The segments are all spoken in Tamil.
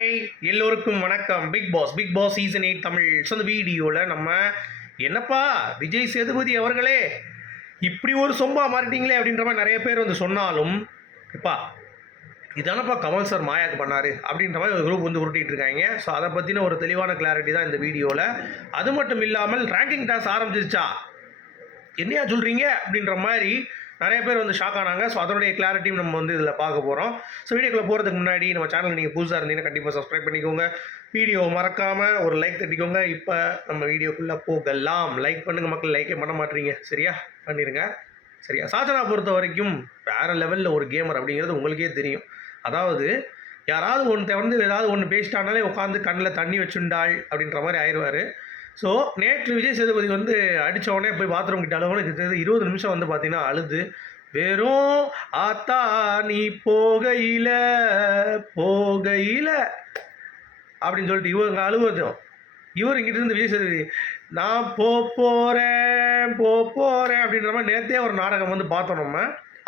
எல்லோருக்கும் வணக்கம். Bigg Boss Bigg Boss season eight Tamil so அந்த வீடியோவில் நம்ம என்னப்பா விஜய் சேதுபதி அவர்களே இப்படி ஒரு சொம்பா மாறிட்டீங்களே அப்படின்ற மாதிரி நிறைய பேர் வந்து சொன்னாலும் இப்பா இதானப்பா கமல் சார் மாயாக்கு பண்ணாரு அப்படின்ற மாதிரி ஒரு குரூப் வந்து உருட்டிகிட்டு இருக்காங்க. ஸோ அதை பற்றின ஒரு தெளிவான கிளாரிட்டி தான் இந்த வீடியோவில் அது மட்டும் இல்லாமல் ரேங்கிங் டாஸ் ஆரம்பிச்சிருச்சா? என்னையா சொல்கிறீங்க அப்படின்ற மாதிரி நிறைய பேர் வந்து ஷாக் ஆனாங்க. ஸோ அதனுடைய கிளாரிட்டியும் நம்ம வந்து இதில் பார்க்க போகிறோம் ஸோ வீடியோக்குள்ளே போகிறதுக்கு முன்னாடி நம்ம சேனல் நீங்கள் புதுசாக இருந்தீங்கன்னா கண்டிப்பாக சப்ஸ்கிரைப் பண்ணிக்கோங்க. வீடியோ மறக்காமல் ஒரு லைக் தட்டிக்கோங்க. இப்போ நம்ம வீடியோக்குள்ளே போகலாம். லைக் பண்ணுங்கள் மக்கள். லைக்கே பண்ண மாட்டீங்க. சரியா? பண்ணிடுங்க சரியா? சாச்சனா பொறுத்த வரைக்கும் வேறு லெவலில் ஒரு கேமர் அப்படிங்கிறது உங்களுக்கே தெரியும். அதாவது யாராவது ஒன்று வந்து ஏதாவது ஒன்று பேசிட்டானாலே உட்காந்து கண்ணில் தண்ணி வச்சுண்டாள் அப்படின்ற மாதிரி ஆயிடுவார் ஸோ நேற்று விஜய் சேதுபதி வந்து அடிச்ச உடனே போய் பாத்ரூம் கிட்ட அளவுன்னு இருபது நிமிஷம் வந்து பார்த்தீங்கன்னா அழுது. வெறும் ஆத்தா நீ போகையில போகையில அப்படின்னு சொல்லிட்டு இவங்க அழுவதும். இவர் இங்கிட்ட இருந்து விஜய் சேதுபதி நான் போ போகிறேன் போ போகிறேன் அப்படின்ற மாதிரி நேற்றே ஒரு நாடகம் வந்து பார்த்தோம் நம்ம.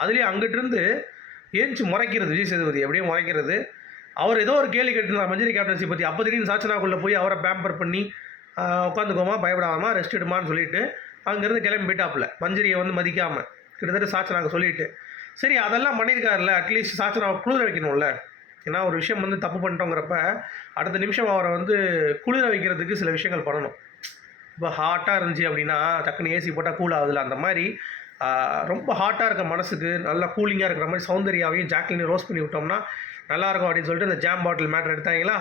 அதுலேயும் அங்கிட்டிருந்து ஏஞ்சி முறைக்கிறது விஜய் சேதுபதி அப்படியே முறைக்கிறது. அவர் ஏதோ ஒரு கேள்வி கேட்டிருந்தார். மஞ்சரி கேப்டன்சி பற்றி அப்போ திடீர்னு சாச்சனாக்குள்ளே போய் அவரை பேம்பர் பண்ணி உட்காந்துக்கோமா பயப்படாமல் ரெஸ்ட் எடுமான்னு சொல்லிட்டு அங்கேருந்து கிளம்பி போயிட்டாப்புல. மஞ்சரியை வந்து மதிக்காமல் கிட்டத்தட்ட சாச்சனாக்கு சொல்லிட்டு. சரி அதெல்லாம் பண்ணியிருக்காருல்ல அட்லீஸ்ட் சாச்சனாவை குளிர வைக்கணும்ல. ஏன்னா ஒரு விஷயம் வந்து தப்பு பண்ணிட்டோங்கிறப்ப அடுத்த நிமிஷம் அவரை வந்து குளிர வைக்கிறதுக்கு சில விஷயங்கள் பண்ணணும். இப்போ ஹாட்டாக இருந்துச்சு அப்படின்னா டக்குன்னு ஏசி போட்டால் கூல் ஆகுதுல அந்த மாதிரி ரொம்ப ஹாட்டாக இருக்க மனசுக்கு நல்லா கூலிங்காக இருக்கிற மாதிரி சௌந்தர்யாவையும் ஜாக்லினையும் ரோஸ் பண்ணி விட்டோம்னா நல்லாயிருக்கும் அப்படின்னு சொல்லிட்டு இந்த ஜாம் பாட்டில் மேட்டர் எடுத்தாங்களா?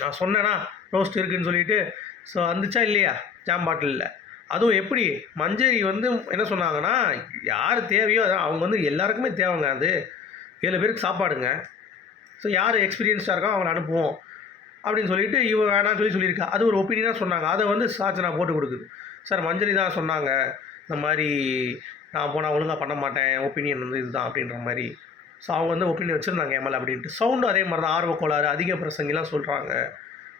நான் சொன்னேன்னா ரோஸ்ட் இருக்குன்னு சொல்லிட்டு ஸோ வந்துச்சா இல்லையா? ஜாம் பாட்டிலில் அதுவும் எப்படி? மஞ்சரி வந்து என்ன சொன்னாங்கன்னா யார் தேவையோ அதான் அவங்க வந்து எல்லாருக்குமே தேவைங்க அது. ஏழு பேருக்கு சாப்பாடுங்க. ஸோ யார் எக்ஸ்பீரியன்ஸாக இருக்கோ அவங்களை அனுப்புவோம். அப்படின்னு சொல்லிட்டு இவ வேணாம்னு சொல்லி சொல்லியிருக்கா. அது ஒரு ஒப்பீனியனாக சொன்னாங்க. அதை வந்து சாச்சனா போட்டு கொடுக்குது. சார் மஞ்சரி தான் சொன்னாங்க. இந்த மாதிரி நான் போனால் ஒழுங்காக பண்ண மாட்டேன். ஒப்பீனியன் வந்து இதுதான் அப்படின்ற மாதிரி. ஸோ அவங்க வந்து ஒப்பீனியன் வச்சுருந்தாங்க எம்எல் அப்படின்ட்டு. சவுண்டும் அதே மாதிரி தான் ஆர்வ கோளாறு அதிக பிரசங்கிலாம் சொல்கிறாங்க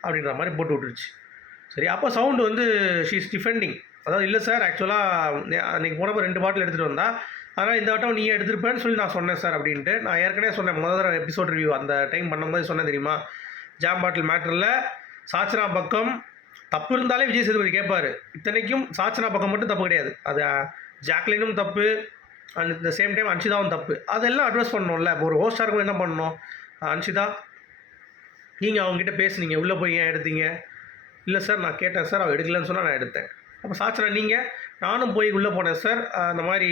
அப்படின்ற மாதிரி போட்டு விட்டுருச்சு. சரி அப்போ சவுண்டு வந்து ஷீஸ் டிஃபெண்டிங் அதாவது இல்லை சார் ஆக்சுவலாக அன்றைக்கி போனப்போ ரெண்டு பாட்டில் எடுத்துகிட்டு வந்தா. அதனால் இந்த வட்டம் நீ எடுத்துருப்பேன்னு சொல்லி நான் சொன்னேன் சார் அப்படின்ட்டு. நான் ஏற்கனவே சொன்னேன் முதல் தடவை எபிசோட் ரிவ்யூ அந்த டைம் பண்ணும்போது சொன்னேன் தெரியுமா? ஜாம் பாட்டில் மேட்டரில் சாச்சனா பக்கம் தப்பு இருந்தாலே விஜய் சேதுபதி கேட்பார் இத்தனைக்கும் சாச்சனா பக்கம் மட்டும் தப்பு கிடையாது. அது ஜாக்லினும் தப்பு அண்ட் இந்த சேம் டைம் அன்ஷிதாவும் தப்பு. அதெல்லாம் அட்ரஸ் பண்ணணும்ல. இப்போ ஒரு ஹோஸ்டாருக்கும் என்ன பண்ணணும்? அன்ஷிதா நீங்கள் அவங்ககிட்ட பேசுனீங்க உள்ளே போய் ஏன் எடுத்தீங்க? இல்லை சார் நான் கேட்டேன் சார் அவள் எடுக்கலன்னு சொன்னால் நான் எடுத்தேன். அப்போ சாச்சனா நீங்கள் நானும் போய் உள்ளே போனேன் சார். அந்த மாதிரி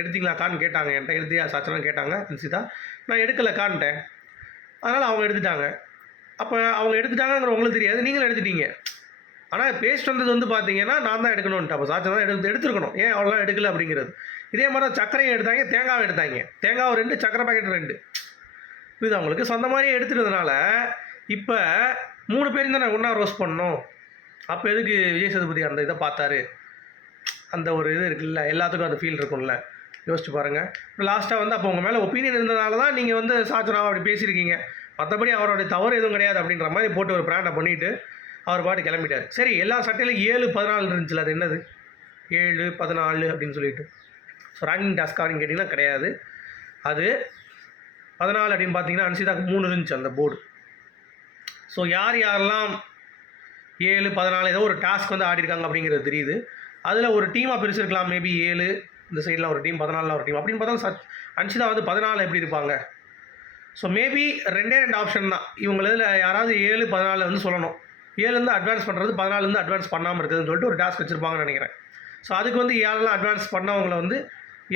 எடுத்தீங்களாக்கான்னு கேட்டாங்க என்கிட்ட எடுத்தியா சாச்சனா கேட்டாங்க அன்சிதா நான் எடுக்கலைக்கான்ட்டேன் அதனால் அவங்க எடுத்துட்டாங்க. அப்போ அவங்க எடுத்துட்டாங்கங்கிற உங்களுக்கு தெரியாது நீங்களும் எடுத்துட்டீங்க. ஆனால் பேஸ்ட் வந்தது வந்து பார்த்தீங்கன்னா நான் தான் எடுக்கணும்ன்ட்டு. அப்போ சாச்சனா தான் எடுத்து எடுத்துருக்கணும். ஏன் அவ்வளோலாம் எடுக்கல அப்படிங்கிறது? இதே மாதிரி தான் சக்கரையும் எடுத்தாங்க தேங்காவும் எடுத்தாங்க. தேங்காய் ரெண்டு சக்கரை பாக்கெட் ரெண்டு. இது அவங்களுக்கு சொந்த மாதிரியே எடுத்துட்டதுனால இப்போ மூணு பேரும் தானே ஒன்றா ரோஸ் பண்ணோம் அப்போ எதுக்கு விஜய் சேதுபதி அந்த இதை பார்த்தாரு? அந்த ஒரு இது இருக்குல்ல எல்லாத்துக்கும் அந்த ஃபீல் இருக்கும்ல. யோசிச்சு பாருங்கள் லாஸ்ட்டாக வந்து அப்போ உங்கள் மேலே ஒப்பீனியன் இருந்தனால தான் நீங்கள் வந்து சாச்சனாவை அப்படி பேசியிருக்கீங்க. மற்றபடி அவருடைய தவறு எதுவும் கிடையாது அப்படின்ற மாதிரி போட்டு ஒரு பிராண்டை பண்ணிவிட்டு அவர் பாட்டு கிளம்பிட்டார். சரி எல்லா சட்டையிலும் ஏழு பதினாலு இருந்துச்சுல அது என்னது? ஏழு பதினாலு அப்படின்னு சொல்லிட்டு. ஸோ ரேங்கிங் டாஸ்க் அப்படின்னு கேட்டிங்கன்னா கிடையாது. அது பதினாலு அப்படின்னு பார்த்தீங்கன்னா அனுசிதாக்கு மூணு இருந்துச்சு அந்த போர்டு ஸோ யார் யாரெல்லாம் ஏழு பதினாலு ஏதோ ஒரு டாஸ்க் வந்து ஆடிருக்காங்க அப்படிங்கிறது தெரியுது. அதில் ஒரு டீமாக பிரிச்சிருக்கலாம். மேபி ஏழு இந்த சைடில் ஒரு டீம் பதினாலில் ஒரு டீம் அப்படின்னு பார்த்தா சச் அன்ஷிதா வந்து பதினாலு எப்படி இருப்பாங்க? ஸோ மேபி ரெண்டே ரெண்டு ஆப்ஷன் தான். இவங்கள இதில் யாராவது ஏழு பதினாலு வந்து சொல்லணும். ஏழுலேருந்து அட்வான்ஸ் பண்ணுறது பதினாலுலேருந்து அட்வான்ஸ் பண்ணாமல் இருக்குதுன்னு சொல்லிட்டு ஒரு டாஸ்க் வச்சுருப்பாங்கன்னு நினைக்கிறேன். ஸோ அதுக்கு வந்து ஏழெல்லாம் அட்வான்ஸ் பண்ணவங்கள வந்து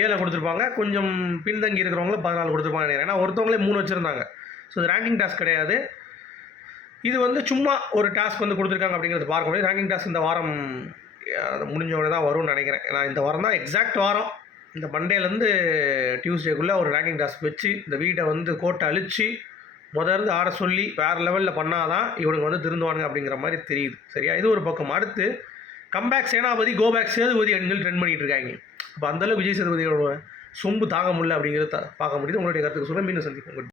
ஏழை கொடுத்துருப்பாங்க. கொஞ்சம் பின்தங்கி இருக்கிறவங்கள பதினாலு கொடுத்துருப்பாங்க நினைக்கிறேன். ஏன்னா ஒருத்தவங்களே மூணு வச்சுருந்தாங்க. ஸோ இது ரேங்கிங் டாஸ்க் கிடையாது. இது வந்து சும்மா ஒரு டாஸ்க் வந்து கொடுத்துருக்காங்க அப்படிங்கிறது பார்க்க முடியும் ரேங்கிங் டாஸ்க் இந்த வாரம் அஹ், முடிஞ்ச உடனே தான் வரும்னு நினைக்கிறேன். ஏன்னா இந்த வாரம் தான் எக்ஸாக்ட் வாரம். இந்த மண்டேலேருந்து டியூஸ்டேக்குள்ளே ஒரு ரேங்கிங் டாஸ்க் வச்சு இந்த வீடை வந்து கோட்டை அழித்து முதல்ல ஆட சொல்லி வேறு லெவலில் பண்ணாதான் இவனுங்க வந்து திருந்துவானுங்க அப்படிங்கிற மாதிரி தெரியுது. சரியா? இது ஒரு பக்கம். அடுத்து கம்பேக் சேனாபதி கோபேக் சேதுபதி அப்படின்னு சொல்லி ட்ரெண்ட் பண்ணிகிட்டு இருக்காங்க. அப்போ அந்தளவு விஜய் சேதுபதியோட சொம்பு தாங்க முடியல அப்படிங்கிறத பார்க்க முடியுது. உங்களுடைய கருத்துக்கு சொல்ல மீண்டும் சந்திப்போம்.